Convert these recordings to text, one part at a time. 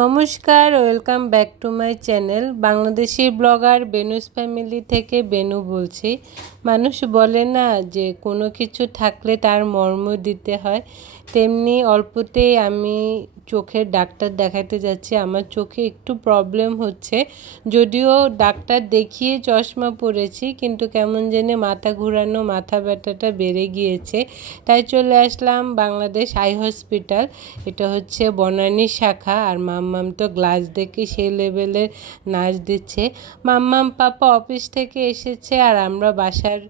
নমস্কার, welcome back to my channel. Bangladeshi blogger Benu's family থেকে বেনু বলছি। মানুষ বলে না যে কোনো কিছু থাকলে তার মর্ম দিতে হয়, তেমনি অল্পতেই আমি চোখের ডাক্তার দেখাতে যাচ্ছি। আমার চোখে একটু প্রবলেম হচ্ছে, যদিও ডাক্তার দেখিয়ে চশমা পরেছি, কিন্তু কেমন জানি মাথা ঘুরানো, মাথা ব্যথাটা বেড়ে গিয়েছে। তাই চলে আসলাম বাংলাদেশ আই হসপিটাল। এটা হচ্ছে বনানী শাখা। আর মাম্মাম তো গ্লাস দেখে সেই লেভেলের নাচ দিচ্ছে। মাম্মাম পাপা অফিস থেকে এসেছে আর আমরা বাসার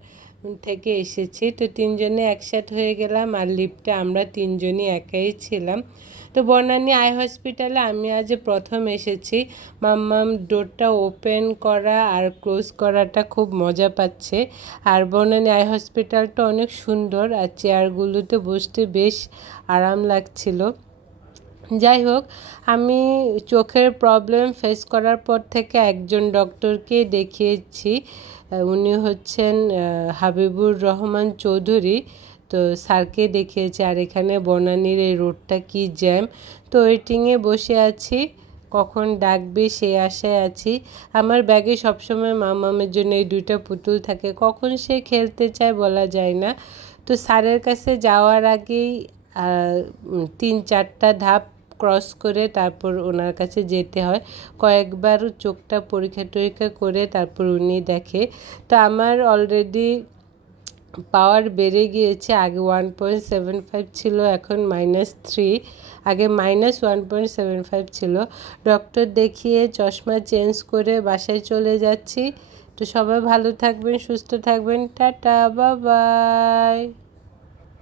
থেকে এসেছি, তো তিনজনে একসাথে হয়ে গেলাম। আর লিফটে আমরা তিনজনই একাই ছিলাম। তো বনানী আই হসপিটালে আমি আজ প্রথম এসেছি। মাম্মাম ডোরটা ওপেন করা আর ক্লোজ করাটা খুব মজা পাচ্ছে। আর বনানী আই হসপিটালটা অনেক সুন্দর, আর চেয়ারগুলোতে বসতে বেশ আরাম লাগছিল। যাই হোক, আমি চোখের প্রবলেম ফেস করার পর থেকে একজন ডক্টরকে দেখিয়েছি। উনি হচ্ছেন হাবিবুর রহমান চৌধুরী। তো স্যারকে দেখিয়েছি। আর এখানে বনানীর এই রোডটা কি জ্যাম, তো ওয়েটিংয়ে বসে আছি, কখন ডাকবে সেই আশায় আছি। আমার ব্যাগে সবসময় মামামের জন্য এই দুইটা পুতুল থাকে, কখন সে খেলতে চায় বলা যায় না। তো স্যারের কাছে যাওয়ার আগেই 3-4টা ধাপ ক্রস করে তারপর ওনার কাছে যেতে হয়। কয়েকবার চোখটা পরীক্ষা টরীক্ষা করে তারপর উনি দেখে। তো আমার অলরেডি পাওয়ার বেড়ে গিয়েছে। আগে 1.75 ছিল, এখন -3। আগে -1.75 ছিল। ডক্টর দেখিয়ে চশমা চেঞ্জ করে বাসায় চলে যাচ্ছি। তো সবাই ভালো থাকবেন, সুস্থ থাকবেন। Tata, bye bye.